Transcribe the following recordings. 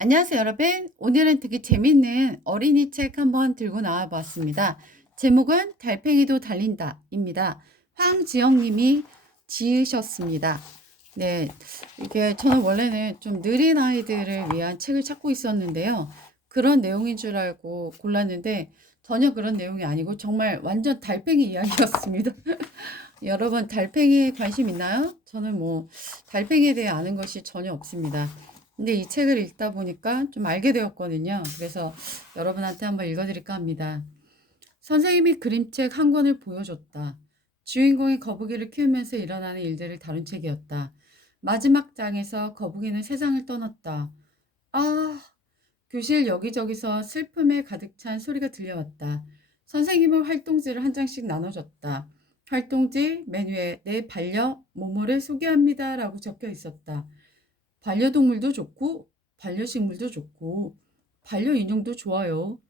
안녕하세요, 여러분. 오늘은 되게 재밌는 어린이 책 한번 들고 나와 보았습니다. 제목은 달팽이도 달린다입니다. 황지영 님이 지으셨습니다. 네, 이게 저는 원래는 좀 느린 아이들을 위한 책을 찾고 있었는데요. 그런 내용인 줄 알고 골랐는데 전혀 그런 내용이 아니고 정말 완전 달팽이 이야기였습니다. 여러분, 달팽이에 관심 있나요? 저는 뭐 달팽이에 대해 아는 것이 전혀 없습니다. 근데 이 책을 읽다 보니까 좀 알게 되었거든요. 그래서 여러분한테 한번 읽어드릴까 합니다. 선생님이 그림책 한 권을 보여줬다. 주인공이 거북이를 키우면서 일어나는 일들을 다룬 책이었다. 마지막 장에서 거북이는 세상을 떠났다. 아, 교실 여기저기서 슬픔에 가득 찬 소리가 들려왔다. 선생님은 활동지를 한 장씩 나눠줬다. 활동지 맨 위에 내 반려 모모를 소개합니다 라고 적혀 있었다. 반려동물도 좋고 반려식물도 좋고 반려인형도 좋아요.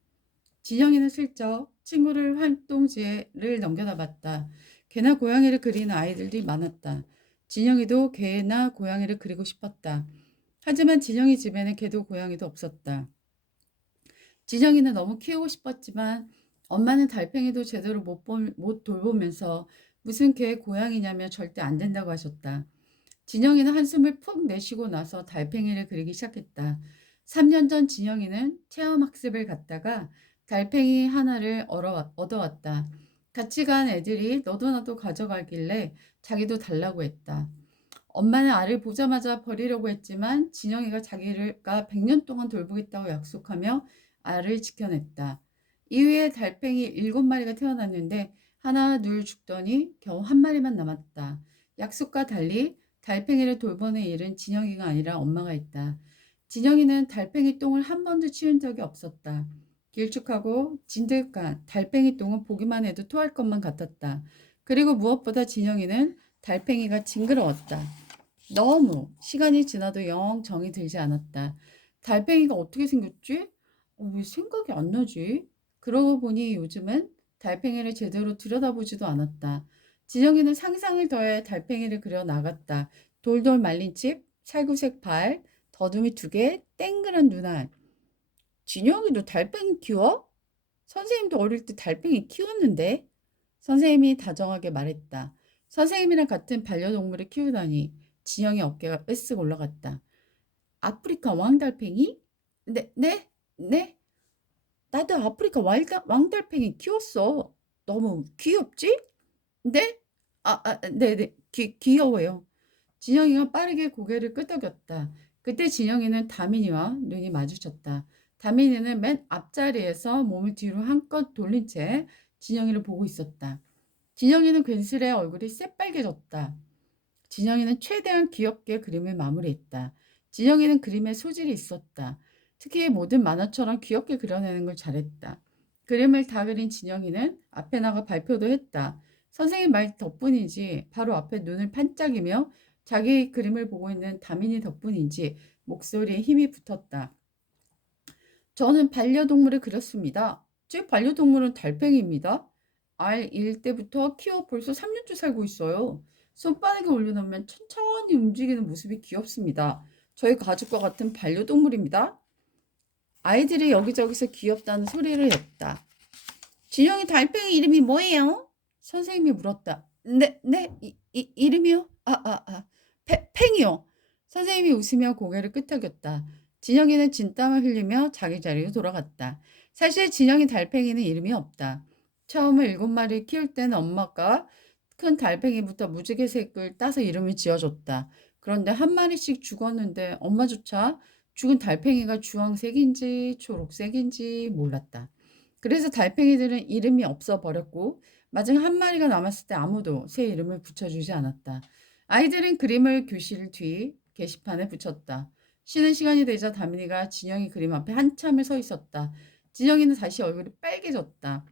진영이는 슬쩍 친구를 활동지를 넘겨다 봤다. 개나 고양이를 그리는 아이들이 많았다. 진영이도 개나 고양이를 그리고 싶었다. 하지만 진영이 집에는 개도 고양이도 없었다. 진영이는 너무 키우고 싶었지만 엄마는 달팽이도 제대로 못 돌보면서 무슨 개 고양이냐며 절대 안 된다고 하셨다. 진영이는 한숨을 푹 내쉬고 나서 달팽이를 그리기 시작했다. 3년 전 진영이는 체험학습을 갔다가 달팽이 하나를 얻어왔다. 같이 간 애들이 너도 나도 가져가길래 자기도 달라고 했다. 엄마는 알을 보자마자 버리려고 했지만 진영이가 자기가 100년 동안 돌보겠다고 약속하며 알을 지켜냈다. 이후에 달팽이 7마리가 태어났는데 하나 둘 죽더니 겨우 한 마리만 남았다. 약속과 달리 달팽이를 돌보는 일은 진영이가 아니라 엄마가 했다. 진영이는 달팽이 똥을 한 번도 치운 적이 없었다. 길쭉하고 진득한 달팽이 똥은 보기만 해도 토할 것만 같았다. 그리고 무엇보다 진영이는 달팽이가 징그러웠다. 너무 시간이 지나도 영 정이 들지 않았다. 달팽이가 어떻게 생겼지? 왜 생각이 안 나지? 그러고 보니 요즘은 달팽이를 제대로 들여다보지도 않았다. 진영이는 상상을 더해 달팽이를 그려 나갔다. 돌돌 말린 집, 살구색 발, 더듬이 2개, 땡그란 눈알. 진영이도 달팽이 키워? 선생님도 어릴 때 달팽이 키웠는데? 선생님이 다정하게 말했다. 선생님이랑 같은 반려동물을 키우다니. 진영의 어깨가 으쓱 올라갔다. 아프리카 왕달팽이? 네, 네, 네. 나도 아프리카 왕달팽이 키웠어. 너무 귀엽지? 네? 네네. 귀여워요. 진영이가 빠르게 고개를 끄덕였다. 그때 진영이는 다민이와 눈이 마주쳤다. 다민이는 맨 앞자리에서 몸을 뒤로 한껏 돌린 채 진영이를 보고 있었다. 진영이는 괜스레 얼굴이 새빨개졌다. 진영이는 최대한 귀엽게 그림을 마무리했다. 진영이는 그림에 소질이 있었다. 특히 모든 만화처럼 귀엽게 그려내는 걸 잘했다. 그림을 다 그린 진영이는 앞에 나가 발표도 했다. 선생님 말 덕분인지 바로 앞에 눈을 반짝이며 자기 그림을 보고 있는 다민이 덕분인지 목소리에 힘이 붙었다. 저는 반려동물을 그렸습니다. 제 반려동물은 달팽이입니다. 알1 때부터 키워 벌써 3년째 살고 있어요. 손바닥에 올려놓으면 천천히 움직이는 모습이 귀엽습니다. 저희 가족과 같은 반려동물입니다. 아이들이 여기저기서 귀엽다는 소리를 냈다. 진영이 달팽이 이름이 뭐예요? 선생님이 물었다. 네, 이름이요? 팽이요. 선생님이 웃으며 고개를 끄덕였다. 진영이는 진땀을 흘리며 자기 자리로 돌아갔다. 사실 진영이 달팽이는 이름이 없다. 처음에 7마리 키울 때는 엄마가 큰 달팽이부터 무지개색을 따서 이름을 지어줬다. 그런데 한 마리씩 죽었는데 엄마조차 죽은 달팽이가 주황색인지 초록색인지 몰랐다. 그래서 달팽이들은 이름이 없어 버렸고 마지막 한 마리가 남았을 때 아무도 새 이름을 붙여주지 않았다. 아이들은 그림을 교실 뒤 게시판에 붙였다. 쉬는 시간이 되자 다민이가 진영이 그림 앞에 한참을 서 있었다. 진영이는 다시 얼굴이 빨개졌다.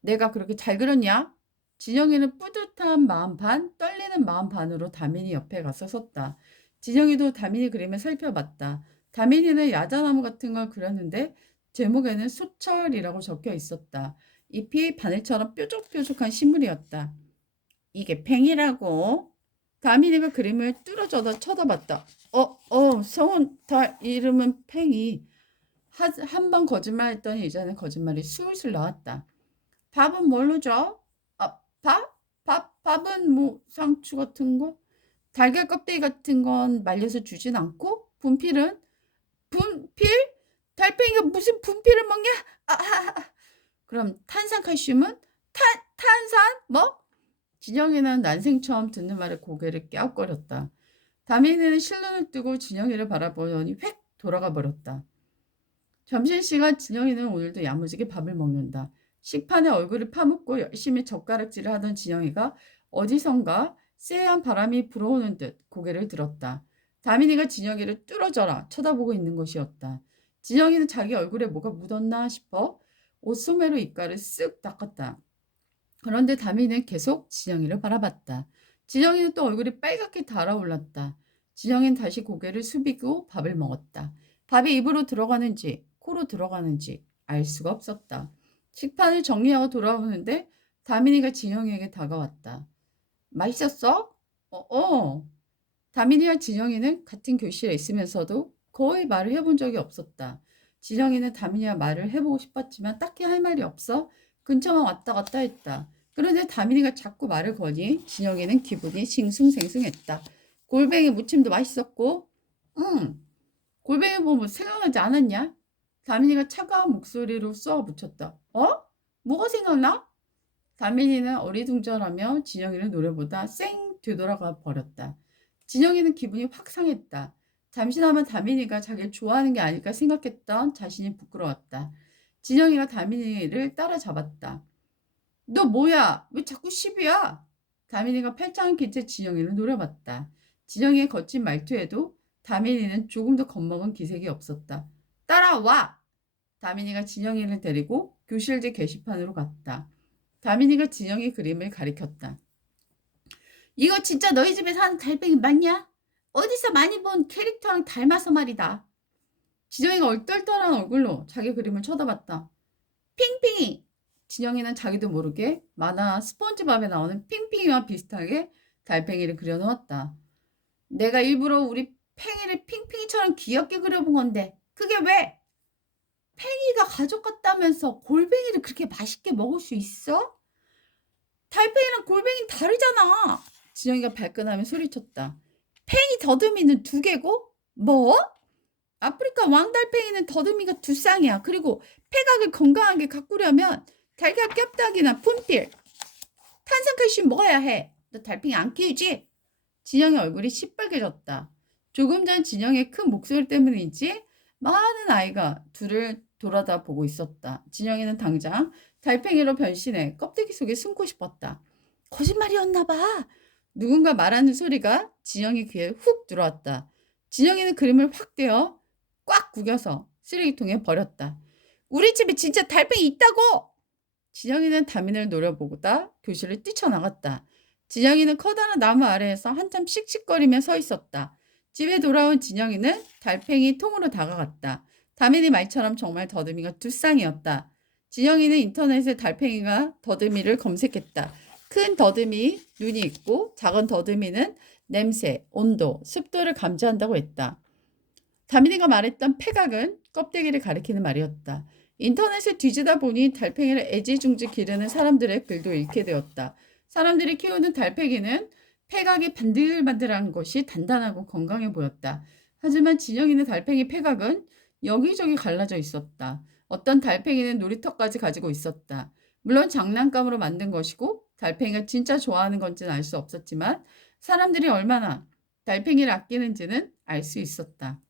내가 그렇게 잘 그렸냐? 진영이는 뿌듯한 마음 반, 떨리는 마음 반으로 다민이 옆에 가서 섰다. 진영이도 다민이 그림을 살펴봤다. 다민이는 야자나무 같은 걸 그렸는데 제목에는 소철이라고 적혀 있었다. 잎이 바늘처럼 뾰족뾰족한 식물이었다. 이게 팽이라고? 다민이가 그림을 뚫어져다 쳐다봤다. 성훈 달 이름은 팽이. 한 번 거짓말했더니 이제는 거짓말이 술술 나왔다. 밥은 뭘로 줘? 밥? 밥은 뭐 상추 같은 거? 달걀 껍데기 같은 건 말려서 주진 않고? 분필은? 분필? 달팽이가 무슨 분필을 먹냐? 그럼 탄산칼슘은? 탄산? 뭐? 진영이는 난생 처음 듣는 말에 고개를 깨웃거렸다. 다민이는 실눈을 뜨고 진영이를 바라보더니 획 돌아가 버렸다. 점심시간 진영이는 오늘도 야무지게 밥을 먹는다. 식판에 얼굴을 파묻고 열심히 젓가락질을 하던 진영이가 어디선가 쎄한 바람이 불어오는 듯 고개를 들었다. 다민이가 진영이를 뚫어져라 쳐다보고 있는 것이었다. 진영이는 자기 얼굴에 뭐가 묻었나 싶어 옷소매로 입가를 쓱 닦았다. 그런데 다민이는 계속 진영이를 바라봤다. 진영이는 또 얼굴이 빨갛게 달아올랐다. 진영이는 다시 고개를 숙이고 밥을 먹었다. 밥이 입으로 들어가는지 코로 들어가는지 알 수가 없었다. 식판을 정리하고 돌아오는데 다민이가 진영이에게 다가왔다. 맛있었어? 다민이와 진영이는 같은 교실에 있으면서도 거의 말을 해본 적이 없었다. 진영이는 다민이와 말을 해보고 싶었지만 딱히 할 말이 없어 근처만 왔다 갔다 했다. 그런데 다민이가 자꾸 말을 거니 진영이는 기분이 싱숭생숭했다. 골뱅이 무침도 맛있었고, 골뱅이 보면 생각나지 않았냐? 다민이가 차가운 목소리로 쏘아붙였다. 뭐가 생각나? 다민이는 어리둥절하며 진영이를 노려보다 쌩 되돌아가 버렸다. 진영이는 기분이 확 상했다. 잠시나마 다민이가 자기를 좋아하는 게 아닐까 생각했던 자신이 부끄러웠다. 진영이가 다민이를 따라잡았다. 너 뭐야? 왜 자꾸 시비야? 다민이가 팔짱을 낀 채 진영이를 노려봤다. 진영이의 거친 말투에도 다민이는 조금 더 겁먹은 기색이 없었다. 따라와! 다민이가 진영이를 데리고 교실제 게시판으로 갔다. 다민이가 진영이 그림을 가리켰다. 이거 진짜 너희 집에 사는 달팽이 맞냐? 어디서 많이 본 캐릭터랑 닮아서 말이다. 진영이가 얼떨떨한 얼굴로 자기 그림을 쳐다봤다. 핑핑이! 진영이는 자기도 모르게 만화 스폰지밥에 나오는 핑핑이와 비슷하게 달팽이를 그려놓았다. 내가 일부러 우리 팽이를 핑핑이처럼 귀엽게 그려본 건데 그게 왜? 팽이가 가족 같다면서 골뱅이를 그렇게 맛있게 먹을 수 있어? 달팽이랑 골뱅이는 다르잖아. 진영이가 발끈하며 소리쳤다. 팽이 더듬이는 2개고? 뭐? 아프리카 왕달팽이는 더듬이가 2쌍이야. 그리고 폐각을 건강하게 가꾸려면 달걀 껍데기나 분필, 탄산칼슘 먹어야 해. 너 달팽이 안 키우지? 진영의 얼굴이 시뻘개졌다. 조금 전 진영의 큰 목소리 때문인지 많은 아이가 둘을 돌아다 보고 있었다. 진영이는 당장 달팽이로 변신해 껍데기 속에 숨고 싶었다. 거짓말이었나 봐. 누군가 말하는 소리가 진영이 귀에 훅 들어왔다. 진영이는 그림을 확 떼어 꽉 구겨서 쓰레기통에 버렸다. 우리 집에 진짜 달팽이 있다고! 진영이는 다민을 노려보다 교실을 뛰쳐나갔다. 진영이는 커다란 나무 아래에서 한참 씩씩거리며 서 있었다. 집에 돌아온 진영이는 달팽이 통으로 다가갔다. 다민이 말처럼 정말 더듬이가 2쌍이었다. 진영이는 인터넷에 달팽이가 더듬이를 검색했다. 큰 더듬이 눈이 있고 작은 더듬이는 냄새, 온도, 습도를 감지한다고 했다. 다민이가 말했던 폐각은 껍데기를 가리키는 말이었다. 인터넷을 뒤지다 보니 달팽이를 애지중지 기르는 사람들의 글도 읽게 되었다. 사람들이 키우는 달팽이는 폐각이 반들반들한 것이 단단하고 건강해 보였다. 하지만 진영이네 달팽이 폐각은 여기저기 갈라져 있었다. 어떤 달팽이는 놀이터까지 가지고 있었다. 물론 장난감으로 만든 것이고 달팽이가 진짜 좋아하는 건지는 알 수 없었지만 사람들이 얼마나 달팽이를 아끼는지는 알 수 있었다.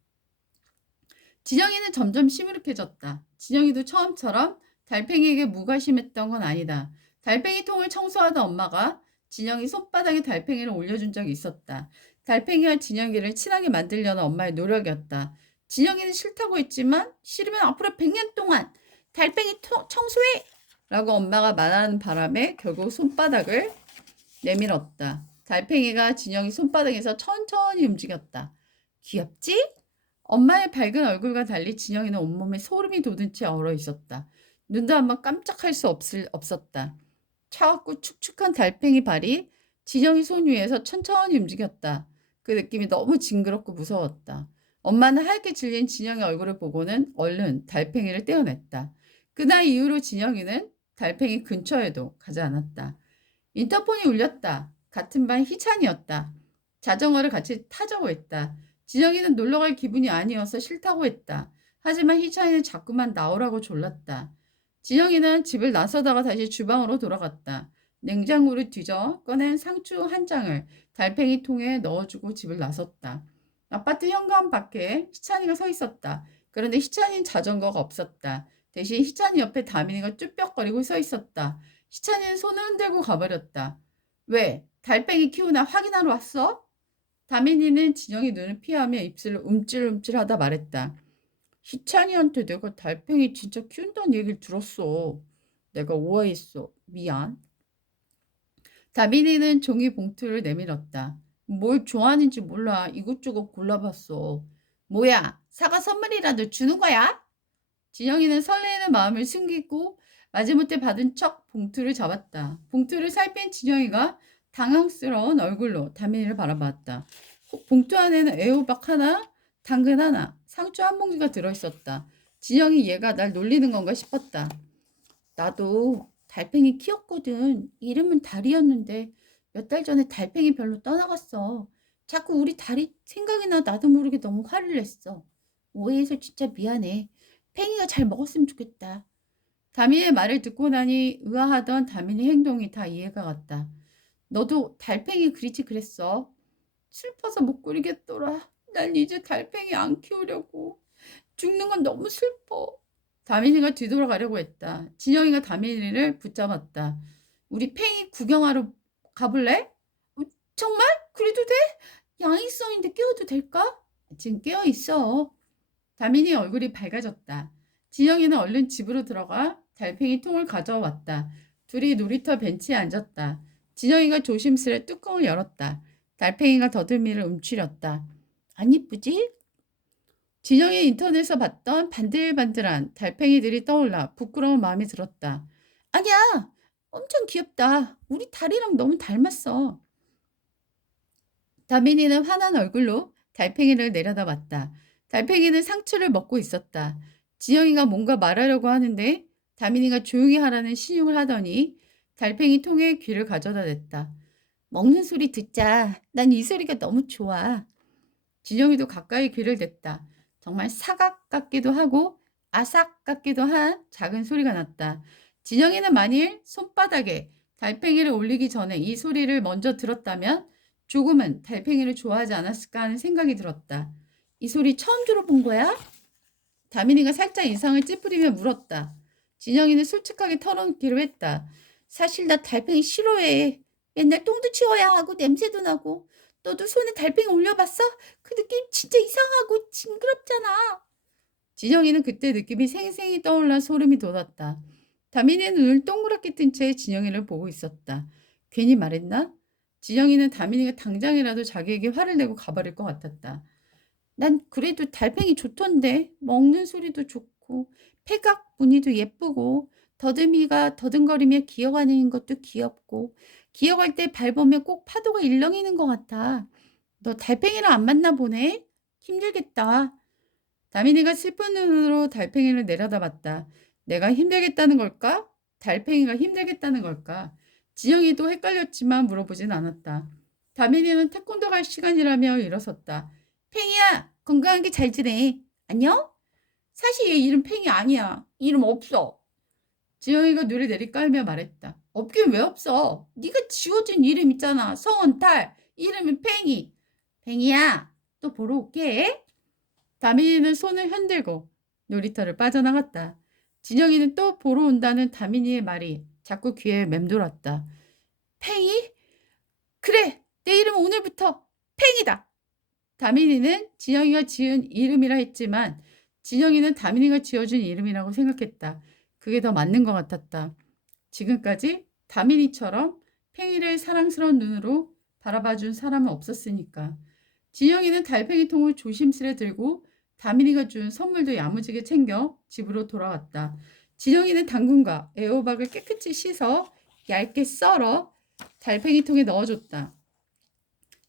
진영이는 점점 시무룩해졌다. 진영이도 처음처럼 달팽이에게 무관심했던 건 아니다. 달팽이 통을 청소하던 엄마가 진영이 손바닥에 달팽이를 올려준 적이 있었다. 달팽이와 진영이를 친하게 만들려는 엄마의 노력이었다. 진영이는 싫다고 했지만 싫으면 앞으로 100년 동안 달팽이 청소해! 라고 엄마가 말하는 바람에 결국 손바닥을 내밀었다. 달팽이가 진영이 손바닥에서 천천히 움직였다. 귀엽지? 엄마의 밝은 얼굴과 달리 진영이는 온몸에 소름이 돋은 채 얼어 있었다. 눈도 한번 깜짝할 수 없었다. 차갑고 축축한 달팽이 발이 진영이 손 위에서 천천히 움직였다. 그 느낌이 너무 징그럽고 무서웠다. 엄마는 하얗게 질린 진영의 얼굴을 보고는 얼른 달팽이를 떼어냈다. 그날 이후로 진영이는 달팽이 근처에도 가지 않았다. 인터폰이 울렸다. 같은 반 희찬이었다. 자전거를 같이 타자고 했다. 진영이는 놀러갈 기분이 아니어서 싫다고 했다. 하지만 희찬이는 자꾸만 나오라고 졸랐다. 진영이는 집을 나서다가 다시 주방으로 돌아갔다. 냉장고를 뒤져 꺼낸 상추 한 장을 달팽이 통에 넣어주고 집을 나섰다. 아파트 현관 밖에 희찬이가 서 있었다. 그런데 희찬이는 자전거가 없었다. 대신 희찬이 옆에 다민이가 쭈뼛거리고 서 있었다. 희찬이는 손을 흔들고 가버렸다. 왜? 달팽이 키우나 확인하러 왔어? 다민이는 진영이 눈을 피하며 입술을 움찔움찔하다 말했다. 희찬이한테 내가 달팽이 진짜 키운다는 얘기를 들었어. 내가 오해했어. 미안. 다민이는 종이 봉투를 내밀었다. 뭘 좋아하는지 몰라. 이것저것 골라봤어. 뭐야? 사과 선물이라도 주는 거야? 진영이는 설레는 마음을 숨기고 마지못해 받은 척 봉투를 잡았다. 봉투를 살핀 진영이가 당황스러운 얼굴로 다민이를 바라봤다. 봉투 안에는 애호박 하나, 당근 하나, 상추 한 봉지가 들어있었다. 진영이 얘가 날 놀리는 건가 싶었다. 나도 달팽이 키웠거든. 이름은 달이었는데 몇 달 전에 달팽이 별로 떠나갔어. 자꾸 우리 달이 생각이 나 나도 모르게 너무 화를 냈어. 오해해서 진짜 미안해. 팽이가 잘 먹었으면 좋겠다. 다민이의 말을 듣고 나니 의아하던 다민이 행동이 다 이해가 갔다. 너도 달팽이 그리지 그랬어. 슬퍼서 못 그리겠더라. 난 이제 달팽이 안 키우려고. 죽는 건 너무 슬퍼. 다민이가 뒤돌아가려고 했다. 진영이가 다민이를 붙잡았다. 우리 팽이 구경하러 가볼래? 정말? 그래도 돼? 양이성인데 깨워도 될까? 지금 깨어 있어. 다민이 얼굴이 밝아졌다. 진영이는 얼른 집으로 들어가 달팽이 통을 가져왔다. 둘이 놀이터 벤치에 앉았다. 진영이가 조심스레 뚜껑을 열었다. 달팽이가 더듬이를 움츠렸다. 안 이쁘지? 진영이 인터넷에서 봤던 반들반들한 달팽이들이 떠올라 부끄러운 마음이 들었다. 아니야! 엄청 귀엽다. 우리 달이랑 너무 닮았어. 다민이는 환한 얼굴로 달팽이를 내려다봤다. 달팽이는 상추를 먹고 있었다. 지영이가 뭔가 말하려고 하는데 다민이가 조용히 하라는 신용을 하더니 달팽이 통에 귀를 가져다 댔다. 먹는 소리 듣자. 난 이 소리가 너무 좋아. 진영이도 가까이 귀를 댔다. 정말 사각 같기도 하고 아삭 같기도 한 작은 소리가 났다. 진영이는 만일 손바닥에 달팽이를 올리기 전에 이 소리를 먼저 들었다면 조금은 달팽이를 좋아하지 않았을까 하는 생각이 들었다. 이 소리 처음 들어본 거야? 다민이가 살짝 이상을 찌푸리며 물었다. 진영이는 솔직하게 털어놓기로 했다. 사실 나 달팽이 싫어해. 맨날 똥도 치워야 하고 냄새도 나고. 너도 손에 달팽이 올려봤어? 그 느낌 진짜 이상하고 징그럽잖아. 진영이는 그때 느낌이 생생히 떠올라 소름이 돋았다. 다민이는 눈을 동그랗게 뜬 채 진영이를 보고 있었다. 괜히 말했나? 진영이는 다민이가 당장이라도 자기에게 화를 내고 가버릴 것 같았다. 난 그래도 달팽이 좋던데. 먹는 소리도 좋고 패각 무늬도 예쁘고 더듬이가 더듬거리며 기어가는 것도 귀엽고 기어갈 때 밟으면 꼭 파도가 일렁이는 것 같아. 너 달팽이랑 안 만나 보네? 힘들겠다. 다민이가 슬픈 눈으로 달팽이를 내려다봤다. 내가 힘들겠다는 걸까? 달팽이가 힘들겠다는 걸까? 지영이도 헷갈렸지만 물어보진 않았다. 다민이는 태권도 갈 시간이라며 일어섰다. 팽이야, 건강하게 잘 지내. 안녕? 사실 얘 이름 팽이 아니야. 이름 없어. 지영이가 눈을 내리깔며 말했다. 없긴 왜 없어? 네가 지어준 이름 있잖아. 성은 달, 이름은 팽이. 팽이야, 또 보러 올게. 다민이는 손을 흔들고 놀이터를 빠져나갔다. 진영이는 또 보러 온다는 다민이의 말이 자꾸 귀에 맴돌았다. 팽이? 그래, 내 이름은 오늘부터 팽이다. 다민이는 진영이가 지은 이름이라 했지만 진영이는 다민이가 지어준 이름이라고 생각했다. 그게 더 맞는 것 같았다. 지금까지 다민이처럼 팽이를 사랑스러운 눈으로 바라봐준 사람은 없었으니까. 진영이는 달팽이 통을 조심스레 들고 다민이가 준 선물도 야무지게 챙겨 집으로 돌아왔다. 진영이는 당근과 애호박을 깨끗이 씻어 얇게 썰어 달팽이 통에 넣어줬다.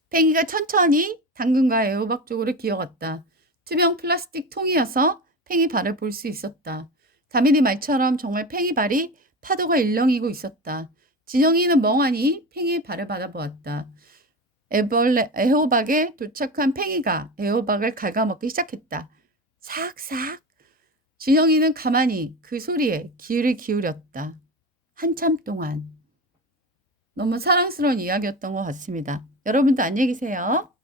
팽이가 천천히 당근과 애호박 쪽으로 기어갔다. 투명 플라스틱 통이어서 팽이 발을 볼 수 있었다. 다민이 말처럼 정말 팽이 발이 파도가 일렁이고 있었다. 진영이는 멍하니 팽이의 발을 받아보았다. 애호박에 도착한 팽이가 애호박을 갉아먹기 시작했다. 삭삭. 진영이는 가만히 그 소리에 귀를 기울였다. 한참 동안. 너무 사랑스러운 이야기였던 것 같습니다. 여러분도 안녕히 계세요.